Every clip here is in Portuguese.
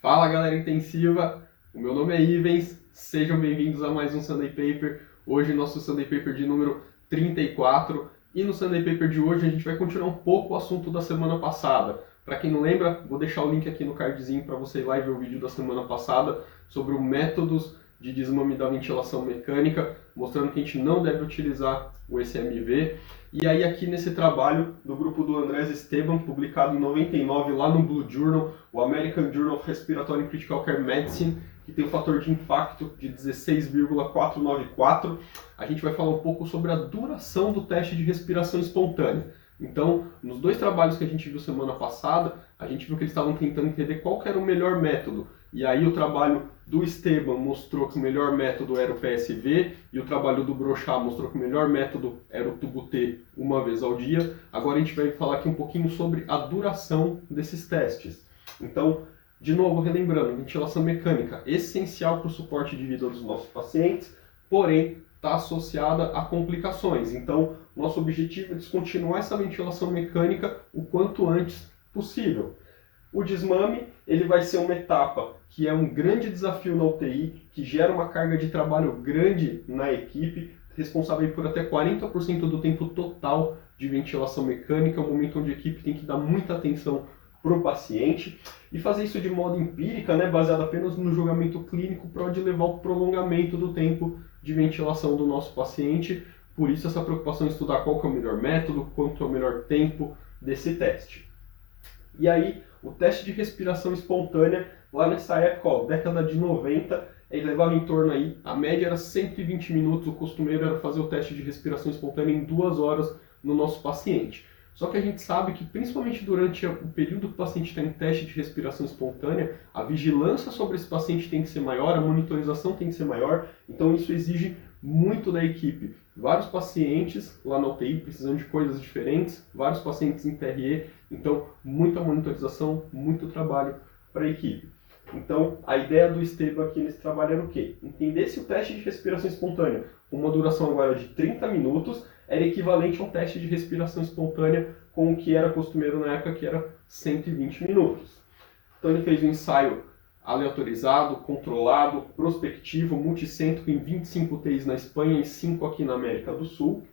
Fala galera intensiva, o meu nome é Ivens, sejam bem-vindos a mais um Sunday Paper. Hoje nosso Sunday Paper de número 34 e no Sunday Paper de hoje a gente vai continuar um pouco o assunto da semana passada. Para quem não lembra, vou deixar o link aqui no cardzinho para você ir lá e ver o vídeo da semana passada sobre os métodos de desmame da ventilação mecânica, mostrando que a gente não deve utilizar o ECMV. E aí aqui nesse trabalho do grupo do Andrés Esteban, publicado em 99 lá no Blue Journal, o American Journal of Respiratory and Critical Care Medicine, que tem um fator de impacto de 16,494, a gente vai falar um pouco sobre a duração do teste de respiração espontânea. Então, nos dois trabalhos que a gente viu semana passada, a gente viu que eles estavam tentando entender qual que era o melhor método. E aí o trabalho do Esteban mostrou que o melhor método era o PSV e o trabalho do Brochá mostrou que o melhor método era o tubo T uma vez ao dia. Agora a gente vai falar aqui um pouquinho sobre a duração desses testes. Então, de novo, relembrando, ventilação mecânica essencial para o suporte de vida dos nossos pacientes, porém está associada a complicações. Então, nosso objetivo é descontinuar essa ventilação mecânica o quanto antes possível. O desmame, ele vai ser uma etapa que é um grande desafio na UTI, que gera uma carga de trabalho grande na equipe, responsável por até 40% do tempo total de ventilação mecânica, um momento onde a equipe tem que dar muita atenção para o paciente e fazer isso de modo empírica, baseado apenas no julgamento clínico, pode levar ao prolongamento do tempo de ventilação do nosso paciente. Por isso essa preocupação em estudar qual que é o melhor método, quanto é o melhor tempo desse teste. E aí, o teste de respiração espontânea, lá nessa época, década de 90, ele levava em torno aí, a média era 120 minutos, o costumeiro era fazer o teste de respiração espontânea em 2 horas no nosso paciente. Só que a gente sabe que, principalmente durante o período que o paciente está em teste de respiração espontânea, a vigilância sobre esse paciente tem que ser maior, a monitorização tem que ser maior, então isso exige muito da equipe. Vários pacientes lá na UTI precisando de coisas diferentes, vários pacientes em TRE, então muita monitorização, muito trabalho para a equipe. Então, a ideia do Esteban aqui nesse trabalho era o quê? Entender se o teste de respiração espontânea, com uma duração agora de 30 minutos, era equivalente a um teste de respiração espontânea com o que era costumeiro na época, que era 120 minutos. Então ele fez um ensaio aleatorizado, controlado, prospectivo, multicêntrico em 25 UTIs na Espanha e 5 aqui na América do Sul.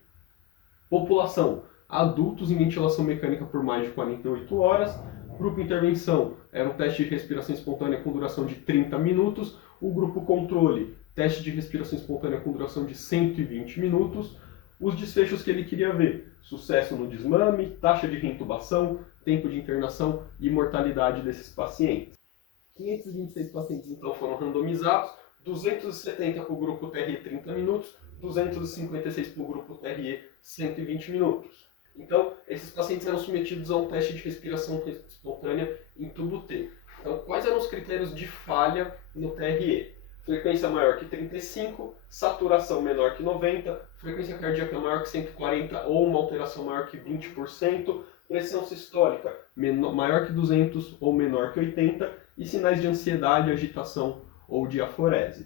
População: adultos em ventilação mecânica por mais de 48 horas. Grupo intervenção era um teste de respiração espontânea com duração de 30 minutos. O grupo controle, teste de respiração espontânea com duração de 120 minutos. Os desfechos que ele queria ver: sucesso no desmame, taxa de reintubação, tempo de internação e mortalidade desses pacientes. 526 pacientes então foram randomizados, 270 para o grupo TRE 30 minutos, 256 para o grupo TRE 120 minutos. Então, esses pacientes eram submetidos a um teste de respiração espontânea em tubo T. Então, quais eram os critérios de falha no TRE? Frequência maior que 35, saturação menor que 90, frequência cardíaca maior que 140 ou uma alteração maior que 20%, pressão sistólica maior que 200 ou menor que 80 e sinais de ansiedade, agitação ou diaforese.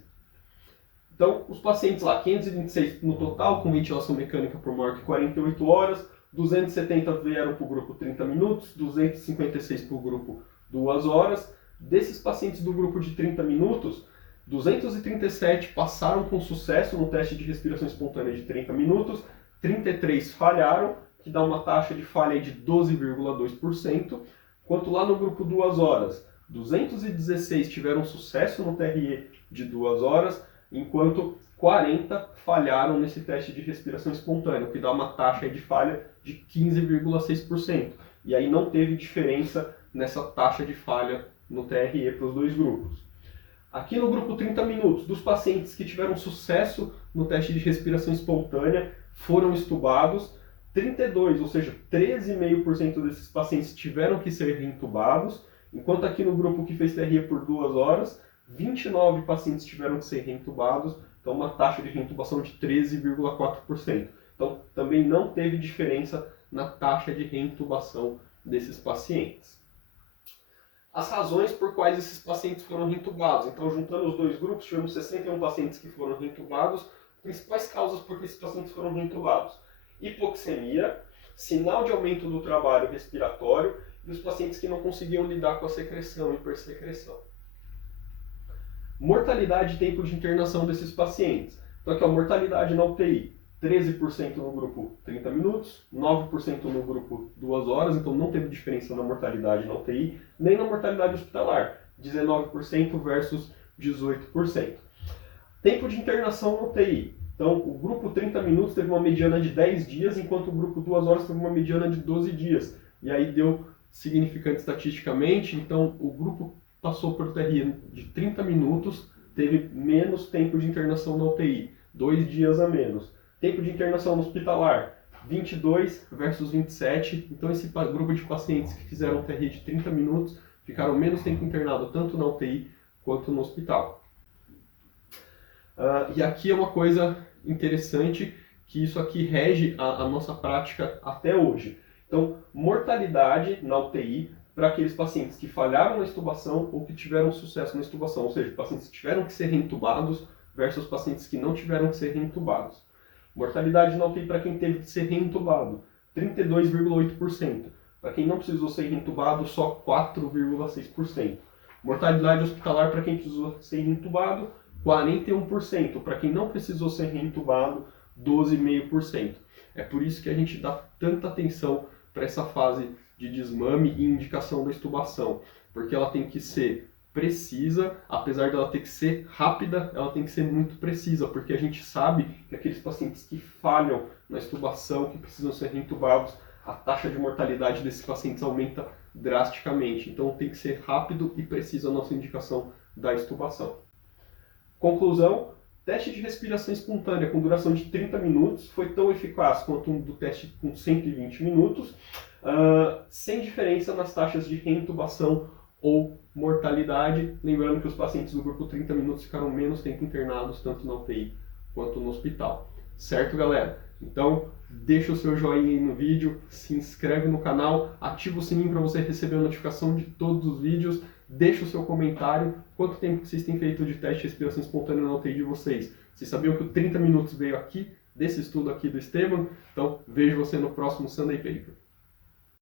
Então, os pacientes lá, 526 no total, com ventilação mecânica por maior que 48 horas, 270 vieram para o grupo 30 minutos, 256 para o grupo 2 horas. Desses pacientes do grupo de 30 minutos, 237 passaram com sucesso no teste de respiração espontânea de 30 minutos, 33 falharam, que dá uma taxa de falha de 12,2%, enquanto lá no grupo 2 horas, 216 tiveram sucesso no TRE de 2 horas, enquanto 40 falharam nesse teste de respiração espontânea, o que dá uma taxa de falha de 15,6%. E aí não teve diferença nessa taxa de falha no TRE para os dois grupos. Aqui no grupo 30 minutos, dos pacientes que tiveram sucesso no teste de respiração espontânea, foram estubados, 32, ou seja, 13,5% desses pacientes tiveram que ser reintubados, enquanto aqui no grupo que fez TRE por 2 horas, 29 pacientes tiveram que ser reintubados, então uma taxa de reintubação de 13,4%. Então também não teve diferença na taxa de reintubação desses pacientes. As razões por quais esses pacientes foram reintubados. Então, juntando os dois grupos, tivemos 61 pacientes que foram reintubados. Principais causas por que esses pacientes foram reintubados: hipoxemia, sinal de aumento do trabalho respiratório e os pacientes que não conseguiam lidar com a secreção, hipersecreção. Mortalidade e tempo de internação desses pacientes. Então aqui, a mortalidade na UTI, 13% no grupo 30 minutos, 9% no grupo 2 horas, então não teve diferença na mortalidade na UTI, nem na mortalidade hospitalar, 19% versus 18%. Tempo de internação na UTI. Então, o grupo 30 minutos teve uma mediana de 10 dias, enquanto o grupo 2 horas teve uma mediana de 12 dias. E aí deu significante estatisticamente, então o grupo passou por TRI de 30 minutos, teve menos tempo de internação na UTI, 2 dias a menos. Tempo de internação no hospitalar, 22 versus 27. Então esse grupo de pacientes que fizeram TRI de 30 minutos ficaram menos tempo internado tanto na UTI quanto no hospital. E aqui é uma coisa interessante, que isso aqui rege a nossa prática até hoje. Então, mortalidade na UTI para aqueles pacientes que falharam na extubação ou que tiveram sucesso na extubação, ou seja, pacientes que tiveram que ser reintubados versus pacientes que não tiveram que ser reintubados. Mortalidade na UTI para quem teve que ser reintubado, 32,8%. Para quem não precisou ser reintubado, só 4,6%. Mortalidade hospitalar para quem precisou ser reintubado, 41%. Para quem não precisou ser reintubado, 12,5%. É por isso que a gente dá tanta atenção para essa fase de desmame e indicação da extubação, porque ela tem que ser precisa, apesar dela ter que ser rápida, ela tem que ser muito precisa, porque a gente sabe que aqueles pacientes que falham na extubação, que precisam ser reintubados, a taxa de mortalidade desses pacientes aumenta drasticamente. Então tem que ser rápido e preciso a nossa indicação da extubação. Conclusão: teste de respiração espontânea com duração de 30 minutos foi tão eficaz quanto um do teste com 120 minutos, sem diferença nas taxas de reintubação ou mortalidade. Lembrando que os pacientes do grupo 30 minutos ficaram menos tempo internados, tanto na UTI quanto no hospital. Certo, galera? Então, deixa o seu joinha aí no vídeo, se inscreve no canal, ativa o sininho para você receber a notificação de todos os vídeos, deixa o seu comentário, quanto tempo que vocês têm feito de teste de respiração espontânea na UTI de vocês. Vocês sabiam que o 30 minutos veio aqui, desse estudo aqui do Esteban? Então, vejo você no próximo Sunday Paper.